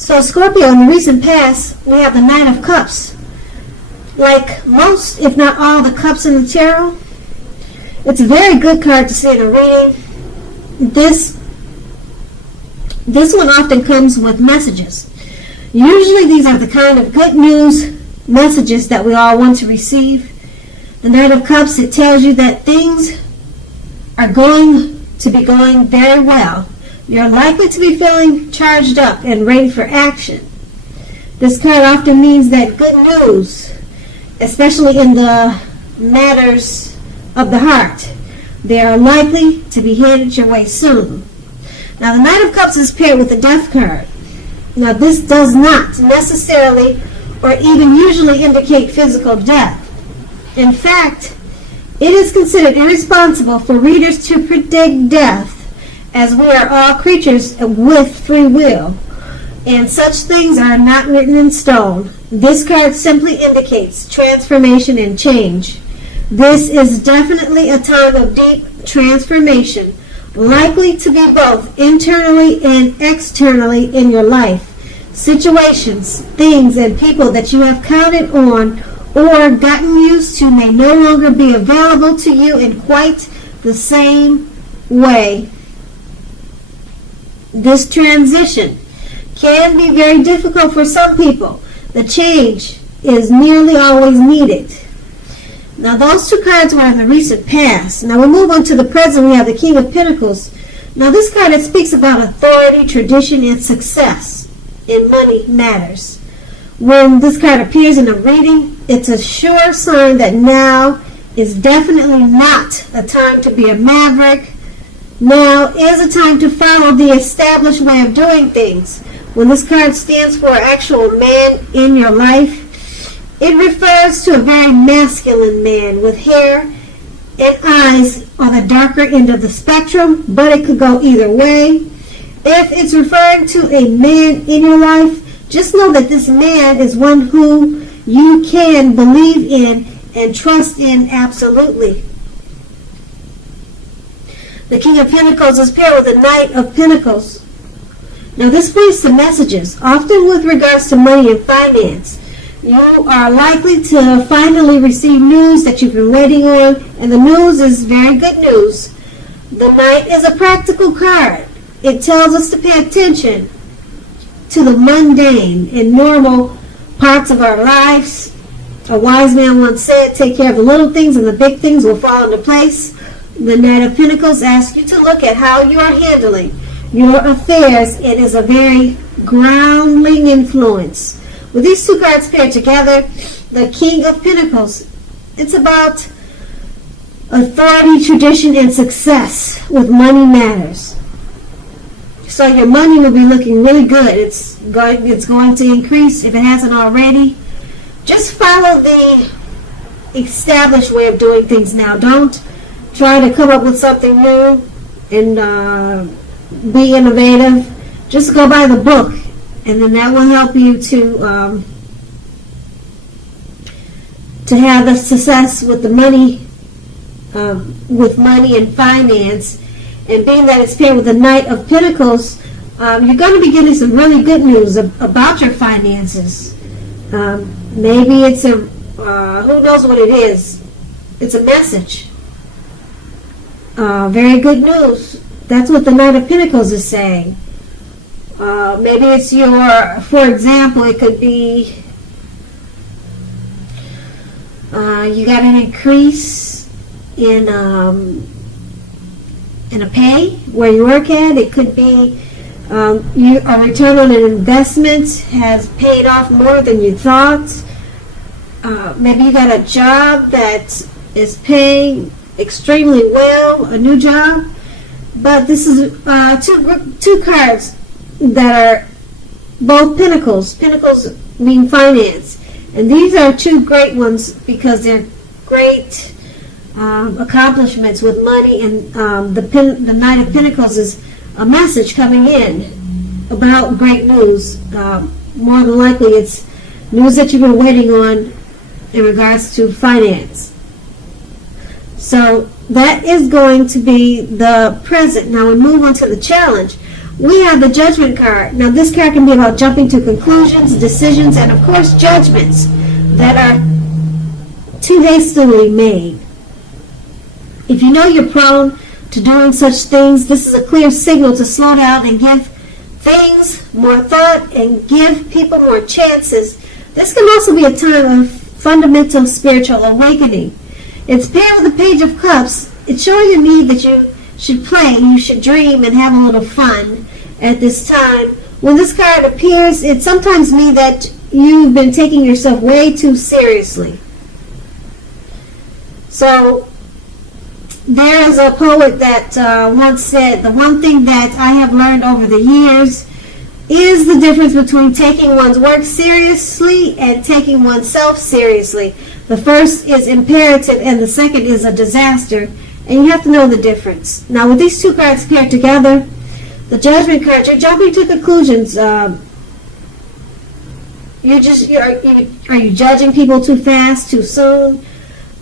So Scorpio, in the recent past, we have the Nine of Cups. Like most, if not all, the cups in the tarot, it's a very good card to see in a reading. This one often comes with messages. Usually these are the kind of good news messages that we all want to receive. The Nine of Cups, it tells you that things are going to be going very well. You're likely to be feeling charged up and ready for action. This card often means that good news, especially in the matters of the heart, they are likely to be handed your way soon. Now, the Nine of Cups is paired with the Death card. Now, this does not necessarily or even usually indicate physical death. In fact, it is considered irresponsible for readers to predict death, as we are all creatures with free will, and such things are not written in stone. This card simply indicates transformation and change. This is definitely a time of deep transformation, likely to be both internally and externally in your life. Situations, things, and people that you have counted on or gotten used to may no longer be available to you in quite the same way. This transition can be very difficult for some people. The change is nearly always needed. Now, those two cards were in the recent past. Now, we move on to the present. We have the King of Pentacles. Now, this card, it speaks about authority, tradition, and success in money matters. When this card appears in a reading, it's a sure sign that now is definitely not a time to be a maverick. Now is a time to follow the established way of doing things. When this card stands for an actual man in your life, it refers to a very masculine man with hair and eyes on the darker end of the spectrum, but it could go either way. If it's referring to a man in your life, just know that this man is one who you can believe in and trust in absolutely. The King of Pentacles is paired with the Knight of Pentacles. Now, this brings some messages, often with regards to money and finance. You are likely to finally receive news that you've been waiting on, and the news is very good news. The Knight is a practical card. It tells us to pay attention to the mundane and normal parts of our lives. A wise man once said, take care of the little things and the big things will fall into place. The Knight of Pentacles asks you to look at how you are handling your affairs. It is a very grounding influence. With these two cards paired together, the King of Pentacles, it's about authority, tradition, and success with money matters. So your money will be looking really good. It's going to increase if it hasn't already. Just follow the established way of doing things now. Don't try to come up with something new and be innovative. Just go by the book, and then that will help you to have the success with the money, with money and finance. And being that it's paired with the Knight of Pentacles, you're going to be getting some really good news about your finances. Maybe it's who knows what it is. It's a message. Very good news. That's what the Knight of Pentacles is saying. Maybe it's for example, it could be you got an increase in a pay where you work at. It could be a return on an investment has paid off more than you thought. Maybe you got a job that is paying extremely well, a new job. But this is two cards that are both pentacles. Pentacles mean finance. And these are two great ones because they're great accomplishments with money. And the Knight of Pentacles is a message coming in about great news. More than likely it's news that you've been waiting on in regards to finance. So that is going to be the present. Now we move on to the challenge. we have the Judgment card. Now, this card can be about jumping to conclusions, decisions, and of course, judgments that are too hastily made. If you know you're prone to doing such things, this is a clear signal to slow down and give things more thought and give people more chances. This can also be a time of fundamental spiritual awakening. It's paired with the Page of Cups. It's showing a need that you should play, you should dream and have a little fun at this time. When this card appears, it sometimes means that you've been taking yourself way too seriously. So, there is a poet that once said, the one thing that I have learned over the years is the difference between taking one's work seriously and taking oneself seriously. The first is imperative and the second is a disaster. And you have to know the difference. Now, with these two cards paired together, the Judgment card, you're jumping to conclusions. Are you judging people too fast, too soon?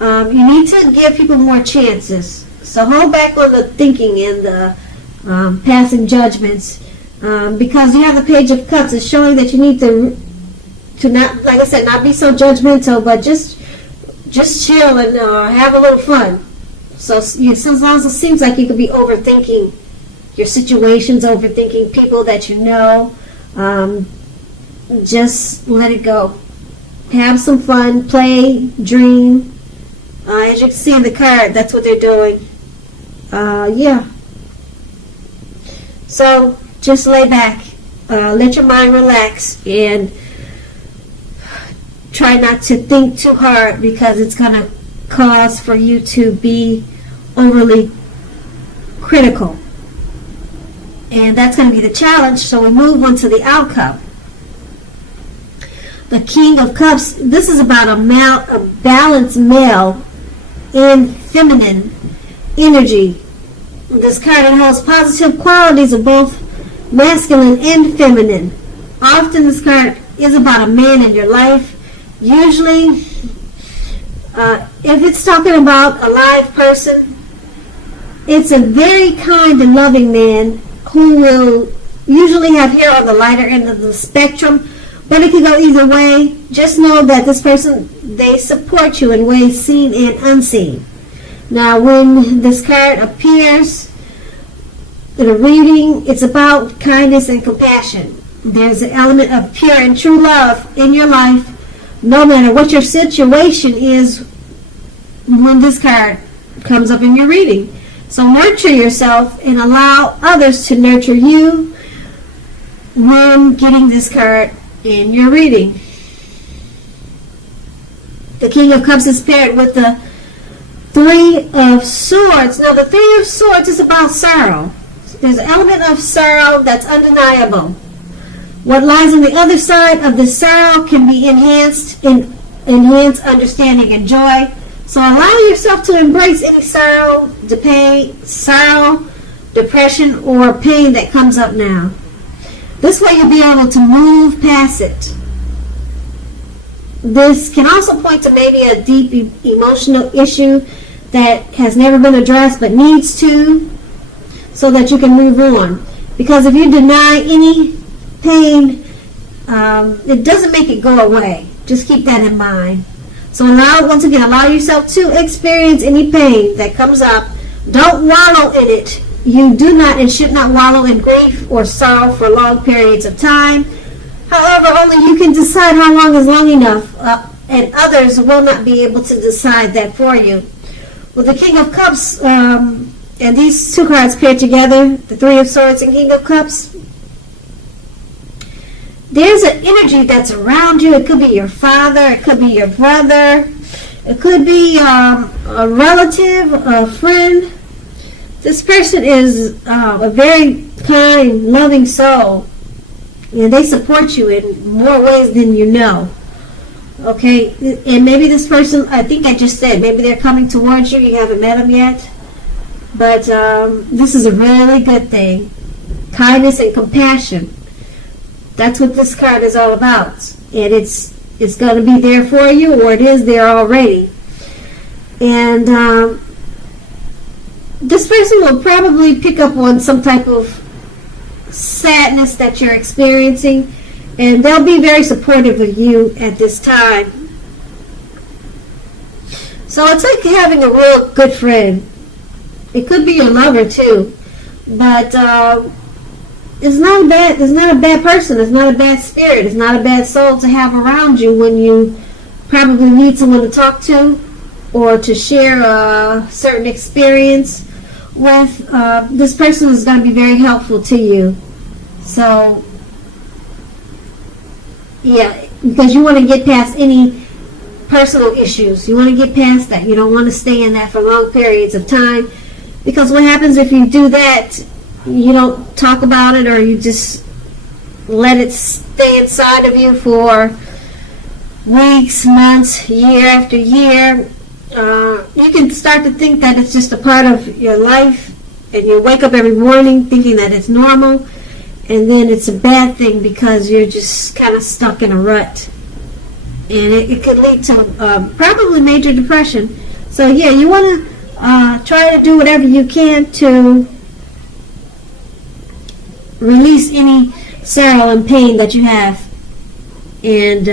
You need to give people more chances. So hold back on the thinking and the passing judgments, because you have the Page of Cups. It's showing that you need to not, like I said, not be so judgmental, but just chill and have a little fun. So sometimes it seems like you could be overthinking your situations, overthinking people that you know. Just let it go. Have some fun, play, dream. As you can see in the card, that's what they're doing. Yeah. So just lay back, let your mind relax, and try not to think too hard, because it's going to cause for you to be overly critical. And that's going to be the challenge. So we move on to the outcome. The King of Cups, this is about a balanced male and feminine energy. This card holds positive qualities of both masculine and feminine. Often this card is about a man in your life. Usually, if it's talking about a live person, it's a very kind and loving man who will usually have hair on the lighter end of the spectrum, but it can go either way. Just know that this person, they support you in ways seen and unseen. Now, when this card appears in a reading, it's about kindness and compassion. There's an element of pure and true love in your life, no matter what your situation is when this card comes up in your reading. So nurture yourself and allow others to nurture you when getting this card in your reading. The King of Cups is paired with the Three of Swords. Now, the Three of Swords is about sorrow. There's an element of sorrow that's undeniable. What lies on the other side of the sorrow can be enhanced understanding and joy. So allow yourself to embrace any sorrow, depression, or pain that comes up now. This way you'll be able to move past it. This can also point to maybe a deep emotional issue that has never been addressed but needs to, so that you can move on. Because if you deny any pain, it doesn't make it go away. Just keep that in mind. So once again, allow yourself to experience any pain that comes up. Don't wallow in it. You do not and should not wallow in grief or sorrow for long periods of time. However, only you can decide how long is long enough, and others will not be able to decide that for you. With the King of Cups, and these two cards paired together, the Three of Swords and King of Cups, there's an energy that's around you. It could be your father, it could be your brother, it could be a relative, a friend. This person is a very kind, loving soul, and they support you in more ways than you know. Okay, and maybe this person, I think I just said, maybe they're coming towards you. You haven't met them yet, but this is a really good thing. Kindness and compassion. That's what this card is all about, and it's going to be there for you, or it is there already. And this person will probably pick up on some type of sadness that you're experiencing, and they'll be very supportive of you at this time. So it's like having a real good friend. It could be your lover too, but it's not a bad person. It's not a bad spirit. It's not a bad soul to have around you when you probably need someone to talk to or to share a certain experience with. This person is going to be very helpful to you. So, yeah, because you want to get past any personal issues. You want to get past that. You don't want to stay in that for long periods of time, because what happens if you do that, you don't talk about it, or you just let it stay inside of you for weeks, months, year after year. You can start to think that it's just a part of your life, and you wake up every morning thinking that it's normal, and then it's a bad thing because you're just kind of stuck in a rut, and it could lead to probably major depression. So yeah, you want to try to do whatever you can to release any sorrow and pain that you have. And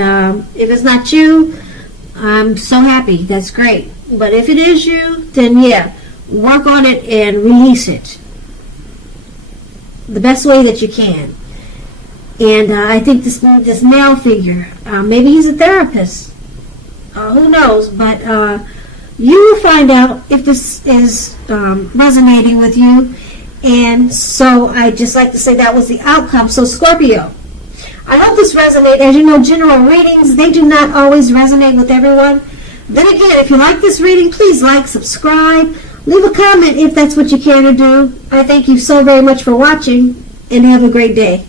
if it's not you, I'm so happy. That's great. But if it is you, then yeah, work on it and release it the best way that you can. And I think this male figure, maybe he's a therapist. Who knows? But you will find out if this is resonating with you. And so I just like to say that was the outcome. So Scorpio, I hope this resonates. As you know, general readings, they do not always resonate with everyone. Then again, if you like this reading, please like, subscribe, leave a comment if that's what you care to do. I thank you so very much for watching, and have a great day.